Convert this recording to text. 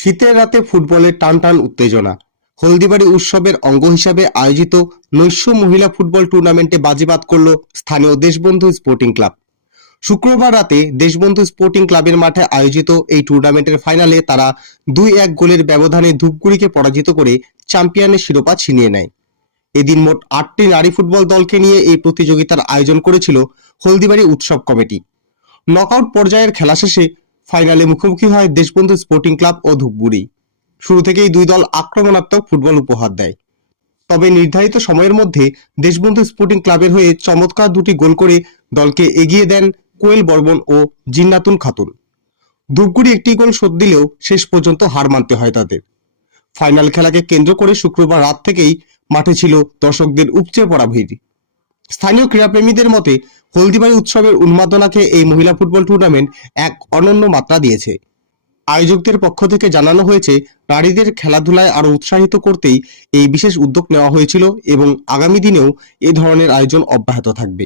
শীতের রাতে ফুটবলের টান উত্তেজনা। হলদিবাড়ি উৎসবের অঙ্গ হিসাবে আয়োজিত নৈশ মহিলা ফুটবল টুর্নামেন্টে বাজিমাত করল স্থানীয় দেশবন্ধু স্পোর্টিং ক্লাব। শুক্রবার রাতে দেশবন্ধু স্পোর্টিং ক্লাবের মাঠে আয়োজিত এই টুর্নামেন্টের ফাইনালে তারা 2-1 গোলের ব্যবধানে ধূপগুড়িকে পরাজিত করে চ্যাম্পিয়নের শিরোপা ছিনিয়ে নেয়। এদিন মোট 8টি নারী ফুটবল দলকে নিয়ে এই প্রতিযোগিতার আয়োজন করেছিল হলদিবাড়ি উৎসব কমিটি। নকআউট পর্যায়ের খেলা শেষে ফাইনালে মুখোমুখি হয় দেশবন্ধু স্পোর্টিং ক্লাব ও ধূপগুড়ি। শুরু থেকেই দুই দল আক্রমণাত্মক ফুটবল উপহার দেয়, তবে নির্ধারিত সময়ের মধ্যে দেশবন্ধু স্পোর্টিং ক্লাবের হয়ে চমৎকার দুটি গোল করে দলকে এগিয়ে দেন কোয়েল বর্মন ও জিন্নাতুন খাতুন। ধূপগুড়ি একটি গোল শোধ দিলেও শেষ পর্যন্ত হার মানতে হয় তাদের। ফাইনাল খেলাকে কেন্দ্র করে শুক্রবার রাত থেকেই মাঠে ছিল দর্শকদের উপচে পড়া ভিড়। স্থানীয় ক্রীড়াপ্রেমীদের মতে হলদিবাড়ি উৎসবের উন্মাদনাকে এই মহিলা ফুটবল টুর্নামেন্ট এক অনন্য মাত্রা দিয়েছে। আয়োজকদের পক্ষ থেকে জানানো হয়েছে, নারীদের খেলাধুলায় আরো উৎসাহিত করতেই এই বিশেষ উদ্যোগ নেওয়া হয়েছিল এবং আগামী দিনেও এ ধরনের আয়োজন অব্যাহত থাকবে।